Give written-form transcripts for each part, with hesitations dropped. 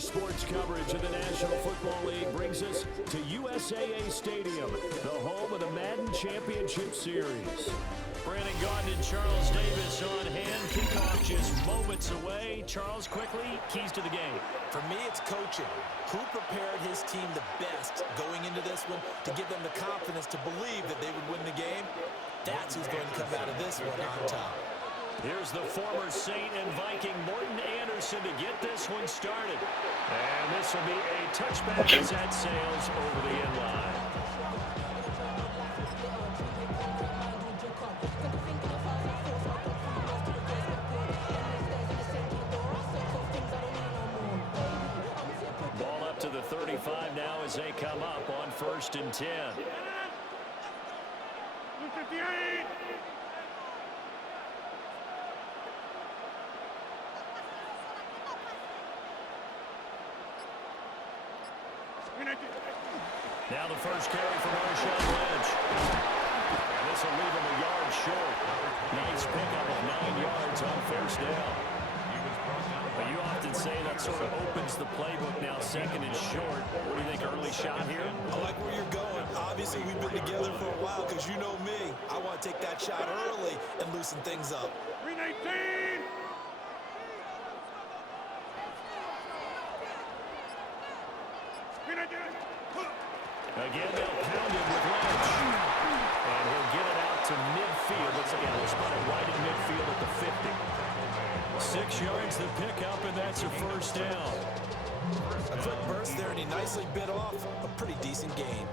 sports coverage of the National Football League brings us to USAA Stadium, the home of the Madden Championship Series. Brandon Gaudin and Charles Davis on hand. Kickoff just moments away. Charles, quickly, keys to the game. For me, it's coaching. Who prepared his team the best going into this one to give them the confidence to believe that they would win the game? That's who's going to come out of this one on top. Here's the former Saint and Viking Morton Anderson to get this one started. And this will be a touchback as that sails over the end line. Ball up to the 35 now as they come up on 1st and 10. 58. Now the first carry from Marshawn Lynch. And this will leave him a yard short. Nice pickup of 9 yards on 1st down. But you often say that sort of opens the playbook now, 2nd and short. What do you think, early shot here? I like where you're going. Obviously, we've been together for a while because you know me. I want to take that shot early and loosen things up. 319. Again, they'll pound it with Lynch. And he'll get it out to midfield. Looks like he'll spot it right in midfield at the 50. 6 yards the pickup, and that's a 1st down. A quick burst there, and he nicely bit off a pretty decent gain.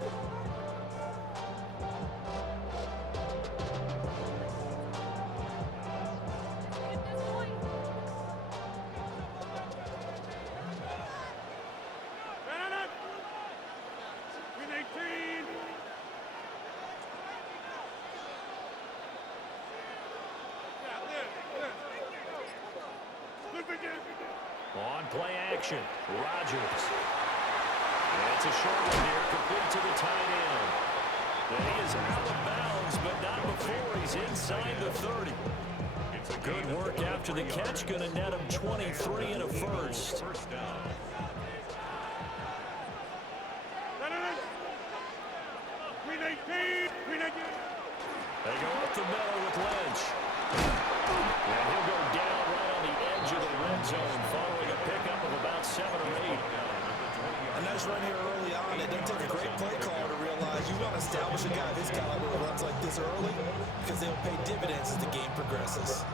On play action, Rodgers. And it's a short one here, complete to the tight end. And he is out of bounds, but not before he's inside the 30. Good work after the catch, going to net him 23 and a 1st. They go up the middle with Lynch. And he'll go down right on the edge of the red zone following a pickup of about 7 or 8. A nice run here early on. It doesn't take a great play caller to realize you want to establish a guy of his caliber who runs like this early because they'll pay dividends as the game progresses.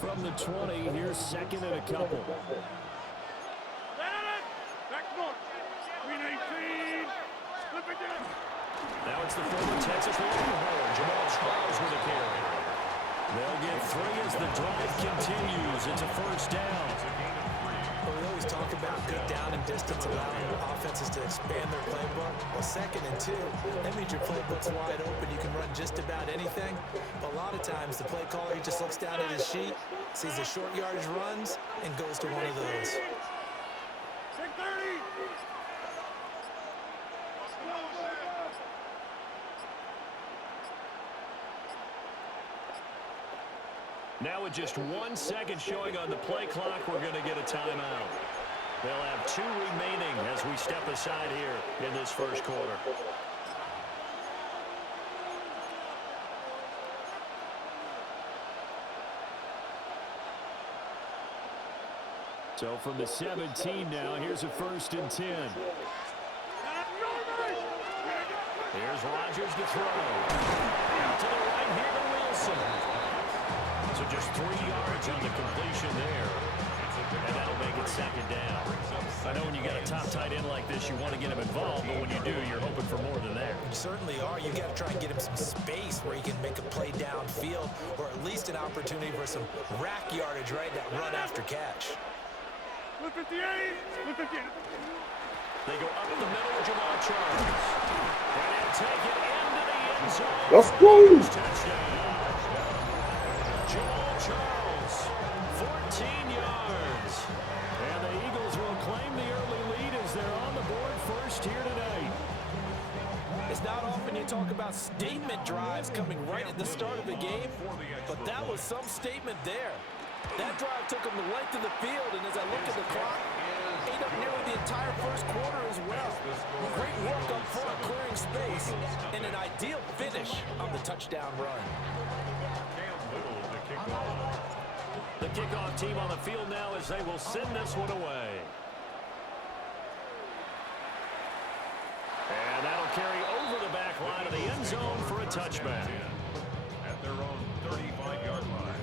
From the 20, here's 2nd and a couple. Now it's the former Texas Longhorn, Jamal Charles with a carry. They'll get 3 as the drive continues. It's a 1st down. Well, we always talk about good down and distance, allowing offenses to expand their playbook. Well, 2nd and 2, that means your playbook's wide open. You can run just about anything. But a lot of times, the play caller just looks down at his sheet, sees the short yardage runs, and goes to one of those. Now with just 1 second showing on the play clock, we're going to get a timeout. They'll have 2 remaining as we step aside here in this 1st quarter. So from the 17 now, here's a 1st and 10. Here's Rodgers to throw. Out to the right here to Wilson. So just 3 yards on the completion there. And that'll make it 2nd down. I know when you got a top tight end like this, you want to get him involved, but when you do, you're hoping for more than that. You certainly are. You got to try and get him some space where he can make a play downfield, or at least an opportunity for some rack yardage, right? That run after catch. 58. They go up in the middle of Jamal Charles. And he'll take it into the end zone. Let's go. Touchdown. Jamal Charles, 14 yards. And the Eagles will claim the early lead as they're on the board first here tonight. It's not often you talk about statement drives coming right at the start of the game, but that was some statement there. That drive took him the length of the field, and as I look at the clock, ate up nearly the entire first quarter as well. Great work up front, clearing space, and an ideal finish on the touchdown run. The kickoff team on the field now as they will send this one away. And that'll carry over the back line of the end zone for a touchback. At their own 35-yard line.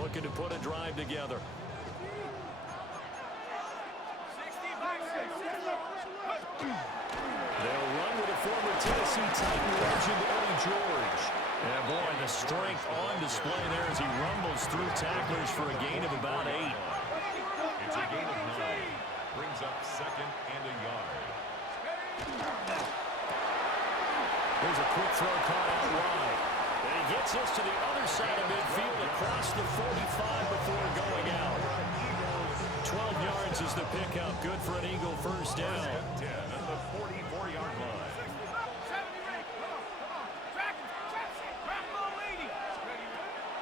Looking to put a drive together. They'll run with a former Tennessee Titan legend, Eddie George. And boy, the strength on display there as he rumbles through tacklers for a gain of about 8. It's a gain of 9. Brings up second and a yard. Here's a quick throw caught out wide. And he gets this to the other side of midfield across the 45 before going out. 12 yards is the pickup. Good for an Eagle first down. 10 at the 44-yard line.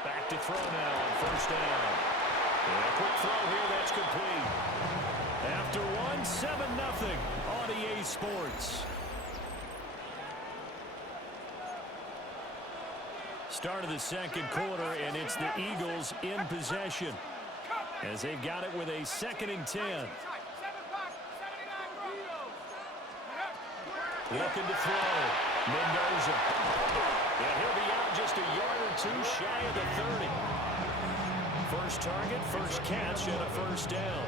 Back to throw now on first down. And a quick throw here, that's complete. After one, 7-0 on EA Sports. Start of the second quarter, and it's the Eagles in possession as they've got it with a 2nd and 10. Looking to throw. Mendoza. And he'll be out just a yard or two shy of the 30. First target, first catch, and a first down.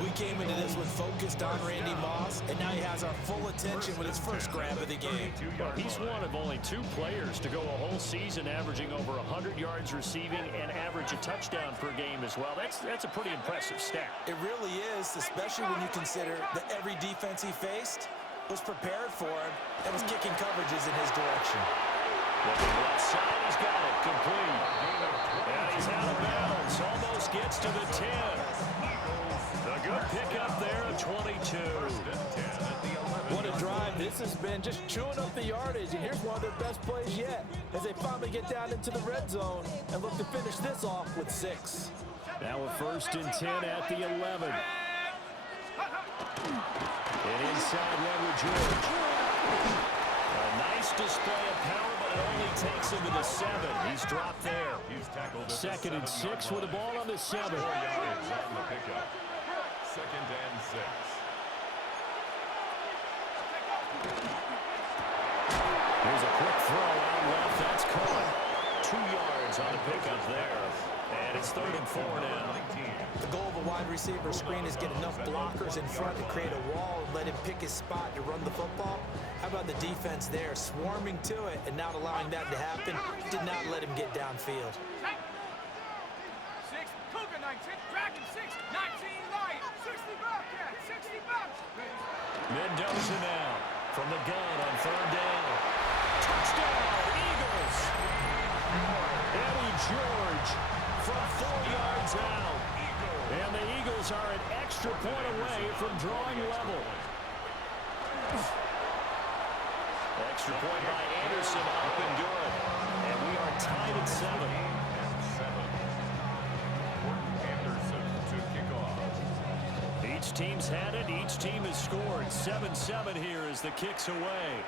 We came into this one focused on Randy Moss, and now he has our full attention with his first grab of the game. He's one of only 2 players to go a whole season averaging over 100 yards receiving and average a touchdown per game as well. That's a pretty impressive stat. It really is, especially when you consider that every defense he faced was prepared for him and was kicking coverages in his direction. Looking left side, he's got it complete. And he's out of bounds, almost gets to the 10. A good pickup there at 22. What a drive this has been, just chewing up the yardage, and here's one of their best plays yet as they finally get down into the red zone and look to finish this off with 6. Now a 1st and 10 at the 11. And inside run with George. A nice display of power, but it only takes him to the 7. He's dropped there. 2nd and 6 with the ball on the 7. 4 yards on the pickup. 2nd and 6. Here's a quick throw out left. That's caught. 2 yards on the pickup there. And it's 3rd and 4 now. The goal of a wide receiver screen is get enough blockers in front to create a wall and let him pick his spot to run the football. How about the defense there, swarming to it and not allowing that to happen? Did not let him get downfield. 6, Cougar 19, Dragon 6, 19 Light, 60 Bobcat, 60 Bobcat. Mendoza now from the gun on 3rd down. Touchdown, Eagles! Eddie George from 4 yards out. And the Eagles are an extra point away from drawing level. Extra point by Anderson, up and good. And we are tied at 7. Anderson to kick off. Each team's had it. Each team has scored. 7-7 here as the kick's away.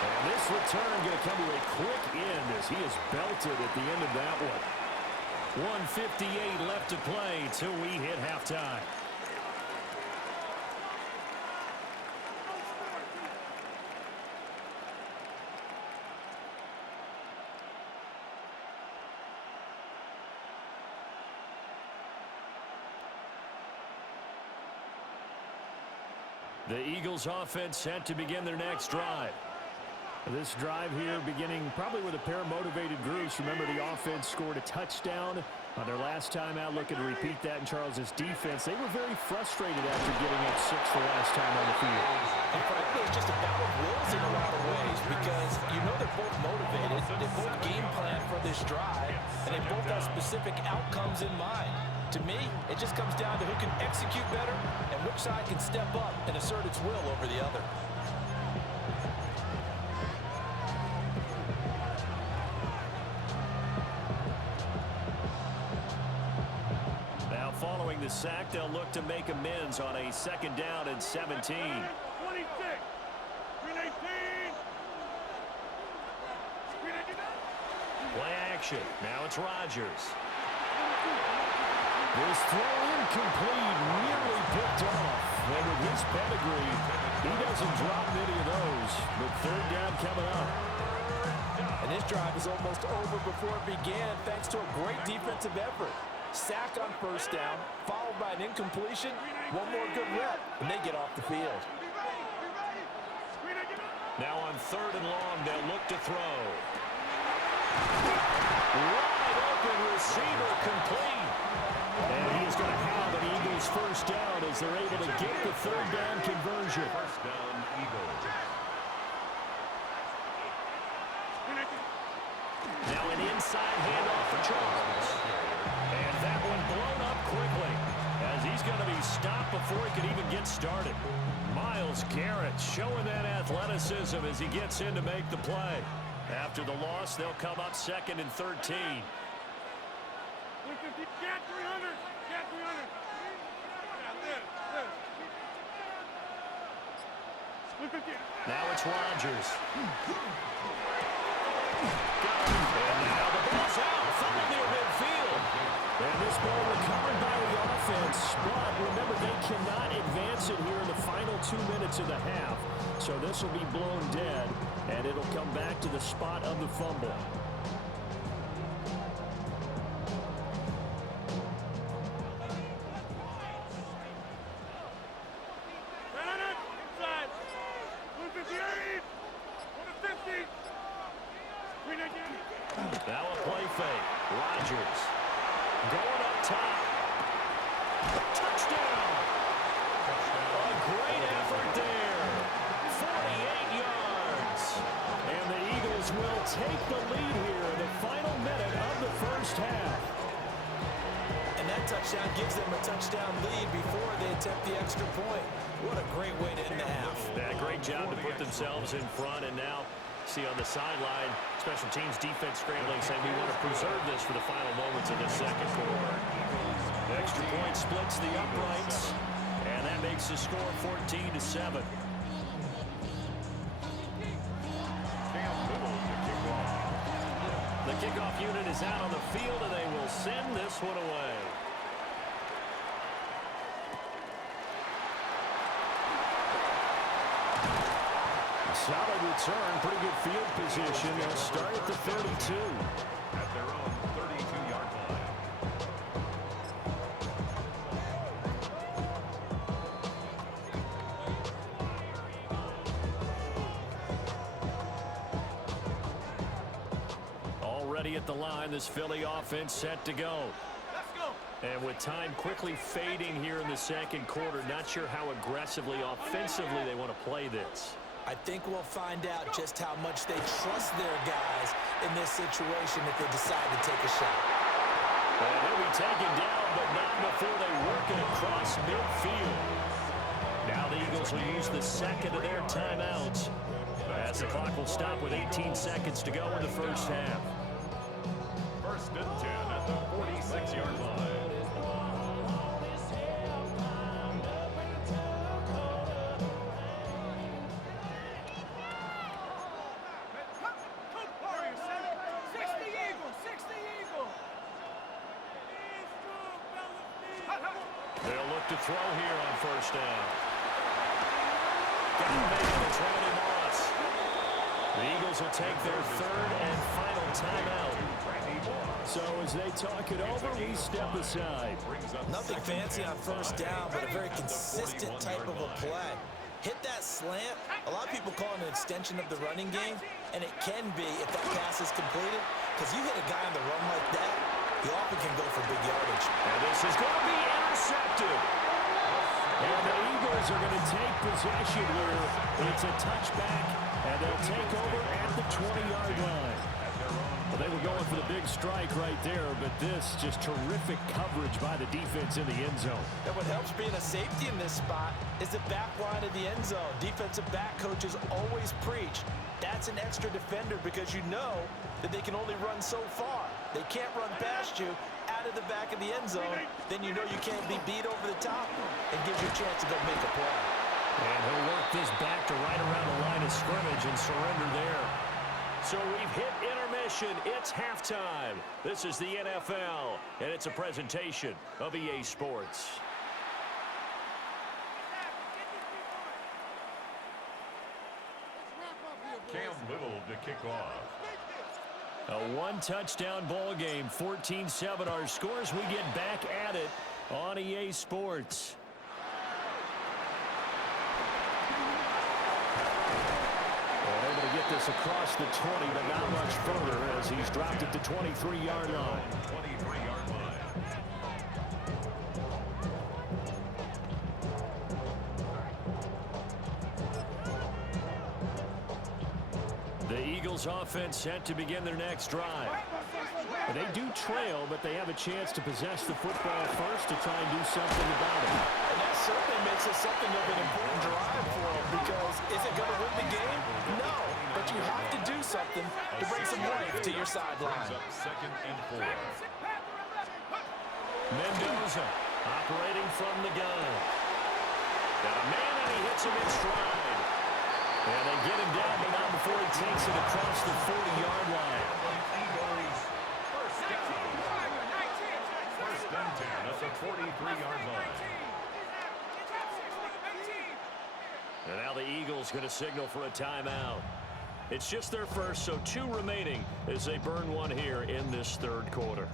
And this return going to come to a quick end as he is belted at the end of that one. 1:58 left to play till we hit halftime. The Eagles offense set to begin their next drive. This drive here beginning probably with a pair of motivated groups. Remember, the offense scored a touchdown On their last time out, looking to repeat that in Charles's defense, they were very frustrated after giving up 6 the last time on the field. And frankly, it's just a battle of wills in a lot of ways because you know they're both motivated, they both game plan for this drive, and they both have specific outcomes in mind. To me, it just comes down to who can execute better and which side can step up and assert its will over the other. Following the sack, they'll look to make amends on a 2nd down and 17. 26, 319. Play action. Now it's Rodgers. This throw incomplete, nearly picked off. And with his pedigree, he doesn't drop many of those. But 3rd down coming up. And this drive is almost over before it began thanks to a great defensive effort. Sack on 1st down, followed by an incompletion. One more good rep, and they get off the field. Now on 3rd and long, they'll look to throw. Wide open receiver complete. And he is going to have an Eagles 1st down as they're able to get the 3rd down conversion. 1st down, Eagles. Now an inside handoff for Charles. And that one blown up quickly as he's going to be stopped before he can even get started. Myles Garrett showing that athleticism as he gets in to make the play. After the loss, they'll come up 2nd and 13. Get 300. Get 300. Now it's Rodgers. And now the ball's out. Fumble near midfield. And this ball recovered by the offense. But remember, they cannot advance it here in the final 2 minutes of the half. So this will be blown dead. And it'll come back to the spot of the fumble. Now a play fake. Rodgers going up top. Touchdown. A great effort there. 48 yards. And the Eagles will take the lead here in the final minute of the 1st half. And that touchdown gives them a touchdown lead before they attempt the extra point. What a great way to end the half. Yeah, great job to put themselves in front, and now see on the sideline, special teams defense scrambling, saying we want to preserve this for the final moments of the 2nd quarter. The extra point splits the uprights, and that makes the score 14-7. The kickoff unit is out on the field, and they will send this one away. Solid return, pretty good field position. They'll start at the 32. At their own 32-yard line. Already at the line, this Philly offense set to go. Let's go. And with time quickly fading here in the 2nd quarter, not sure how aggressively, offensively they want to play this. I think we'll find out just how much they trust their guys in this situation if they decide to take a shot. And he'll be taken down, but not before they work it across midfield. Now the Eagles will use the 2nd of their timeouts as the clock will stop with 18 seconds to go in the 1st half. 1st and 10 at the 46-yard line. They'll look to throw here on 1st down. Got it made, it's Randy Moss. The Eagles will take their 3rd and final timeout. So as they talk it over, we step aside. Nothing fancy on 1st down, but a very consistent type of a play. Hit that slant. A lot of people call it an extension of the running game, and it can be if that pass is completed, because you hit a guy on the run like that, He often can go for big yardage. And this is going to be intercepted. And the Eagles are going to take possession here. It's a touchback, and they'll take over at the 20-yard line. Well, they were going for the big strike right there, but this just terrific coverage by the defense in the end zone. And what helps being a safety in this spot is the back line of the end zone. Defensive back coaches always preach. That's an extra defender because you know that they can only run so far. They can't run past you out of the back of the end zone. Then you know you can't be beat over the top and gives you a chance to go make a play. And he'll work this back to right around the line of scrimmage and surrender there. So we've hit intermission. It's halftime. This is the NFL, and it's a presentation of EA Sports. Cam Little to kick off. A one-touchdown ball game, 14-7 our scores. We get back at it on EA Sports. And able to get this across the 20, but not much further as he's dropped at the 23-yard line. 23-yard line. The Eagles offense set to begin their next drive. And they do trail, but they have a chance to possess the football first to try and do something about it. And that certainly makes it something of an important drive for them because is it going to win the game? No, but you have to do something to bring some life to your sideline. Brings up 2nd and 4. Mendoza operating from the gun. Got a man, and he hits him in stride. And they get him down, but not before he takes it across the 40-yard line. Eagles first down. First and 10 at the 43-yard line. And now the Eagles going to signal for a timeout. It's just their first, so 2 remaining as they burn one here in this third quarter.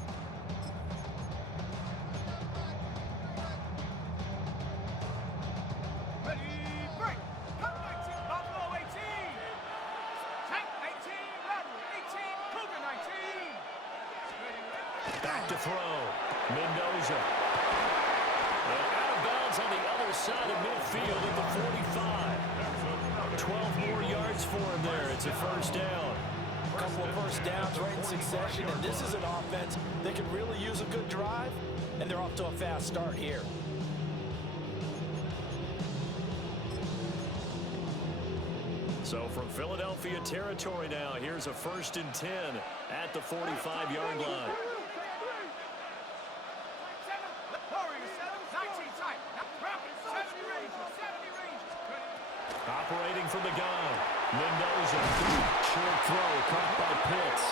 Back to throw. Mendoza. And out of bounds on the other side of midfield at the 45. 12 more yards for him there. It's a first down. A couple of first downs right in succession, and this is an offense that can really use a good drive, and they're off to a fast start here. So from Philadelphia territory now, here's a 1st and 10 at the 45-yard line. Operating from the gun, Mendoza. Short throw caught by Pitts.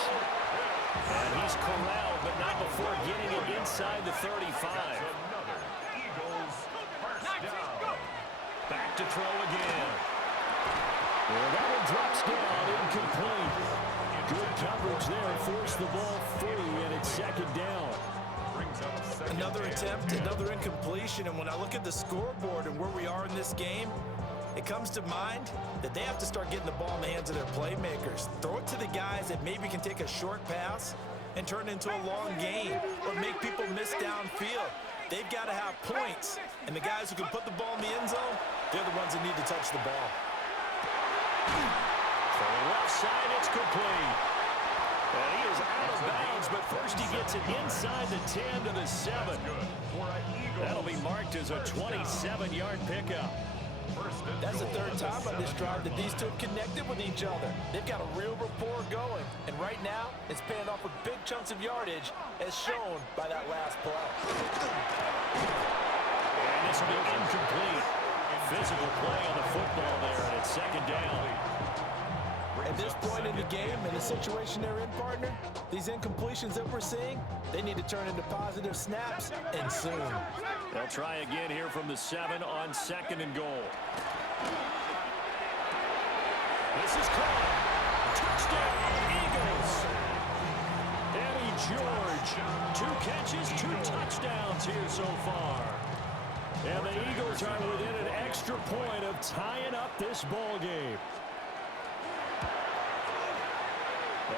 And he's corralled, but not before getting it inside the 35. Another Eagles first down. Back to throw again. Well, that one drops down, incomplete. Good coverage there, forced the ball free, and it's 2nd down. Brings up 2nd Another and attempt, another incompletion, and when I look at the scoreboard and where we are in this game, it comes to mind that they have to start getting the ball in the hands of their playmakers. Throw it to the guys that maybe can take a short pass and turn it into a long gain or make people miss downfield. They've got to have points, and the guys who can put the ball in the end zone, they're the ones that need to touch the ball. From the left side, it's complete. And he is out of bounds, but first he gets it inside the 10 to the 7. That'll be marked as a 27-yard pickup. That's the 3rd time on this drive that these two have connected with each other. They've got a real rapport going, and right now it's paying off with big chunks of yardage as shown by that last play. And this will be incomplete. Physical play on the football there, and it's 2nd down. At this point in the game, in the situation they're in, partner, these incompletions that we're seeing, they need to turn into positive snaps, and soon. They'll try again here from the 7 on 2nd and goal. This is caught. Touchdown, Eagles. Eddie George, 2 catches, 2 touchdowns here so far. And the Eagles are within an extra point of tying up this ball game.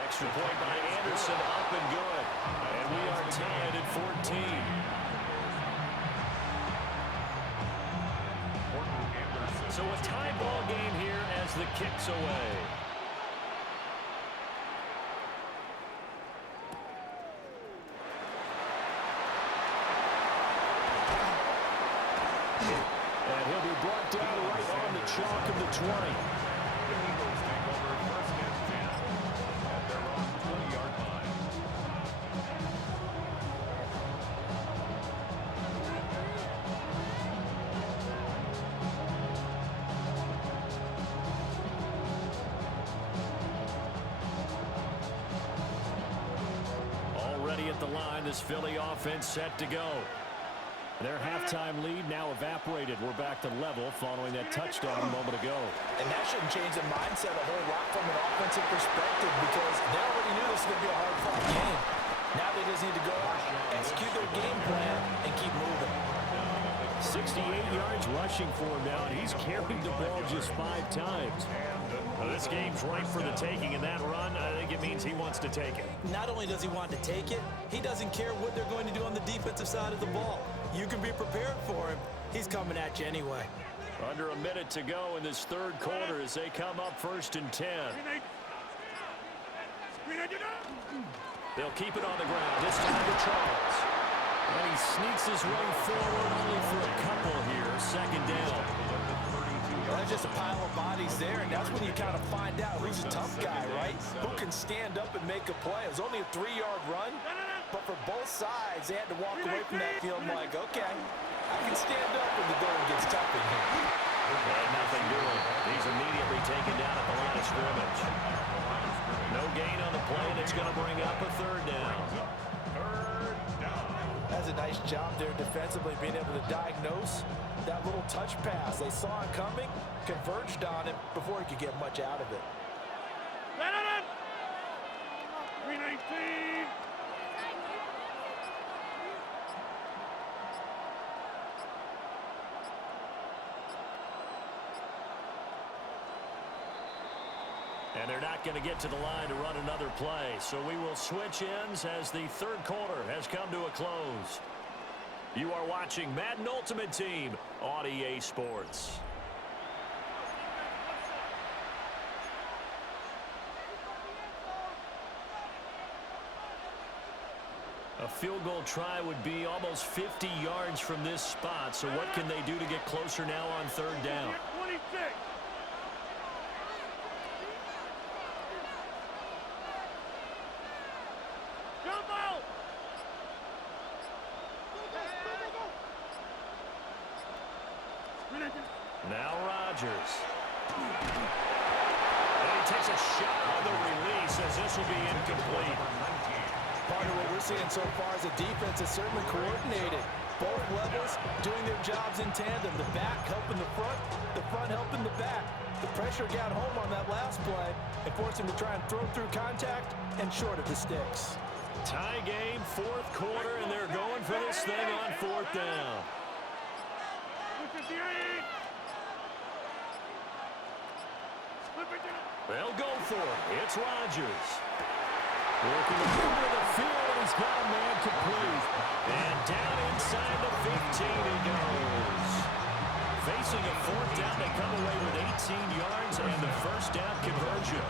Extra point by Anderson, up and good. And we are tied at 14. So a tie ball game here as the kick's away. And he'll be brought down right on the chalk of the 20. The Eagles take over first and 10 at their own 20-yard line. Already at the line, this Philly offense set to go. Their halftime lead now evaporated. We're back to level following that touchdown a moment ago. And that shouldn't change the mindset a whole lot from an offensive perspective because they already knew this was going to be a hard-fought game. Now they just need to go out, execute their game plan, and keep moving. 68 yards rushing for him now, and he's carried the ball just 5 times. Well, this game's ripe for the taking, and that run, I think it means he wants to take it. Not only does he want to take it, he doesn't care what they're going to do on the defensive side of the ball. You can be prepared for him. He's coming at you anyway. Under a minute to go in this third quarter as they come up first and 10. They'll keep it on the ground. This time to Charles. And he sneaks his way forward only for a couple here. Second down. There's just a pile of bodies there, and that's when you kind of find out who's a tough guy, right? Who can stand up and make a play. It was only a 3-yard run, but for both sides, they had to walk away from that field like, okay, I can stand up when the going gets tough in here. And nothing doing. He's immediately taken down at the line of scrimmage. No gain on the play, and it's going to bring up a third down. That's a nice job there defensively, being able to diagnose that little touch pass. They saw it coming, converged on him before he could get much out of it. 319. And they're not going to get to the line to run another play. So we will switch ends as the third quarter has come to a close. You are watching Madden Ultimate Team on EA Sports. A field goal try would be almost 50 yards from this spot. So what can they do to get closer now on third down? 26. Jump out. Now Rodgers. And he takes a shot on the release as this will be incomplete. Part of what we're seeing so far as a defense is certainly coordinated. Both levels doing their jobs in tandem. The back helping the front helping the back. The pressure got home on that last play and forced him to try and throw through contact and short of the sticks. Tie game, fourth quarter, and they're going for this thing on fourth down. 58. They'll go for it. It's Rodgers. Working the middle of the field, and he's got a man complete. And down inside the 15 he goes. Facing a fourth down, they come away with 18 yards and the first down conversion.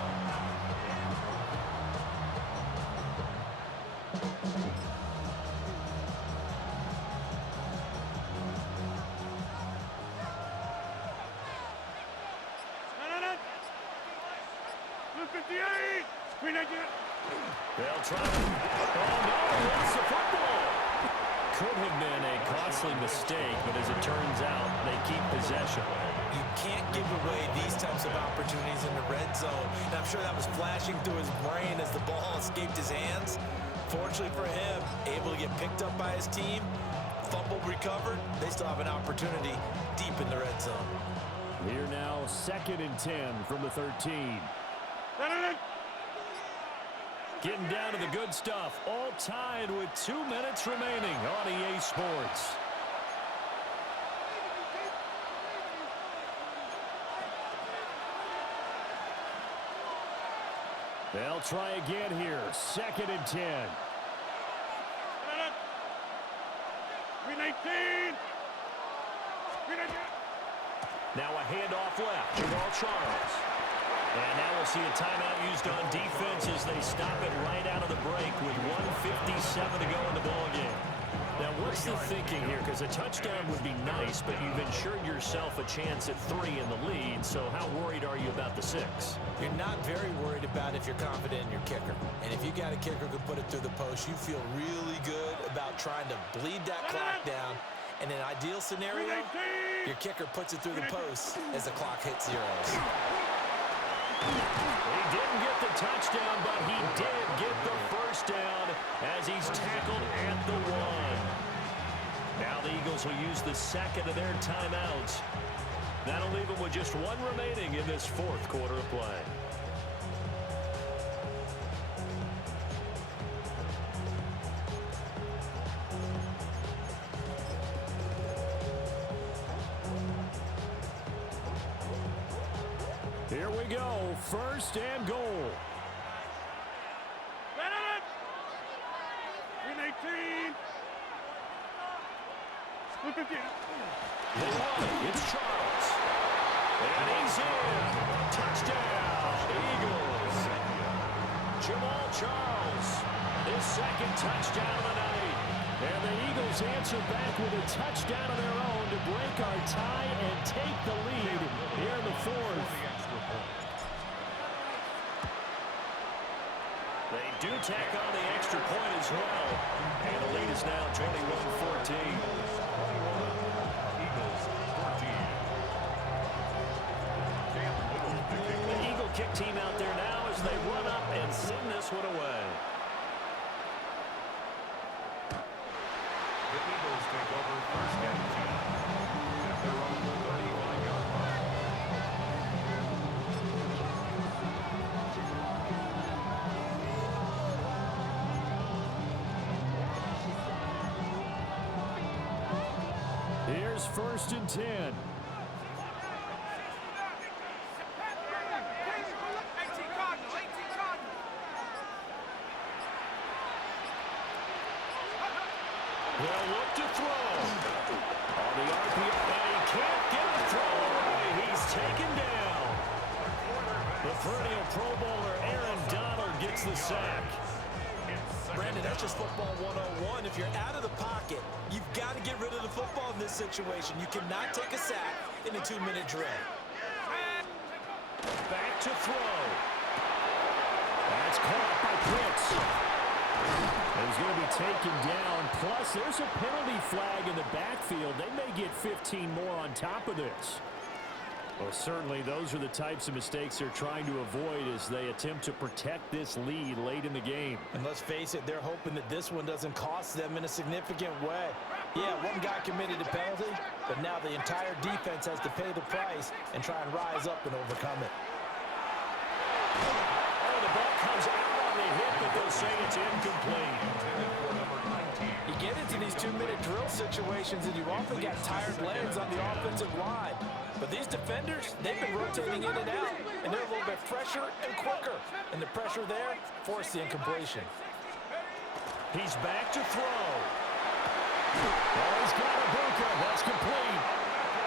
They'll try to... Oh, no, it's the football. Could have been a costly mistake, but as it turns out, they keep possession. You can't give away these types of opportunities in the red zone. And I'm sure that was flashing through his brain as the ball escaped his hands. Fortunately for him, able to get picked up by his team, fumble recovered. They still have an opportunity deep in the red zone. Here now, 2nd and 10 from the 13. Getting down to the good stuff. All tied with 2 minutes remaining on EA Sports. They'll try again here. 2nd and 10. 319. Now a handoff left. Jamal Charles. And now we'll see a timeout used on defense as they stop it right out of the break with 1:57 to go in the ballgame. Now, what's the thinking here? Because a touchdown would be nice, but you've ensured yourself a chance at 3 in the lead, so how worried are you about the 6? You're not very worried about if you're confident in your kicker. And if you got a kicker who can put it through the post, you feel really good about trying to bleed that clock down. In an ideal scenario, your kicker puts it through the post as the clock hits zeros. He didn't get the touchdown, but he did get the first down as he's tackled at the 1. Now the Eagles will use the 2nd of their timeouts. That'll leave them with just 1 remaining in this 4th quarter of play. Here we go, 1st and goal. 319. 250. They run it. It's Charles. And he's in. Touchdown, Eagles. Jamal Charles, his 2nd touchdown of the night. And the Eagles answer back with a touchdown of their own to break our tie and take the lead here in the 4th. They do tack on the extra point as well. And the lead is now 21-14. The Eagle kick team out there now as they run up and send this one away. The Eagles take over 1st and 10 at their own 31-yard line. Here's 1st and 10. 18 Cardinal. 18 Cardinal. They'll look to throw. On the RPO, and he can't get a throw away. He's taken down. The perennial Pro Bowler Aaron Donald gets the sack. Brandon, that's just football 101. If you're out of the pocket, you've got to get rid of the football in this situation. You cannot take a sack in a 2-minute drill. Back to throw. That's caught by Pitts. He's going to be taken down. Plus, there's a penalty flag in the backfield. They may get 15 more on top of this. Well, certainly those are the types of mistakes they're trying to avoid as they attempt to protect this lead late in the game. And let's face it, they're hoping that this one doesn't cost them in a significant way. Yeah, one guy committed a penalty, but now the entire defense has to pay the price and try and rise up and overcome it. Oh, the ball comes out on the hit, but they'll say it's incomplete. You get into these 2-minute drill situations and you often got tired legs on the offensive line. But these defenders, they've been rotating in and out, and they're a little bit fresher and quicker. And the pressure there forced the incompletion. He's back to throw. Oh, he's got a bunker. That's complete.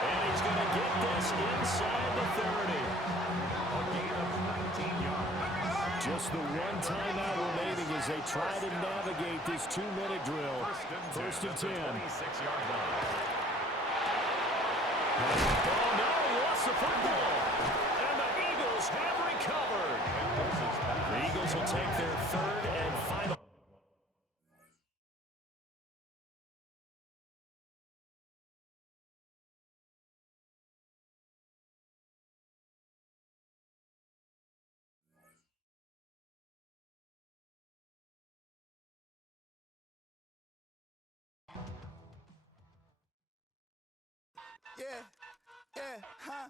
And he's going to get this inside the 30. A gain of 19 yards. Just the 1 timeout remaining as they try to navigate this 2-minute drill. 1st and 10. 26-yard line. Oh, no, he lost the football. And the Eagles have recovered. The Eagles will take their 3rd and final. Yeah, huh?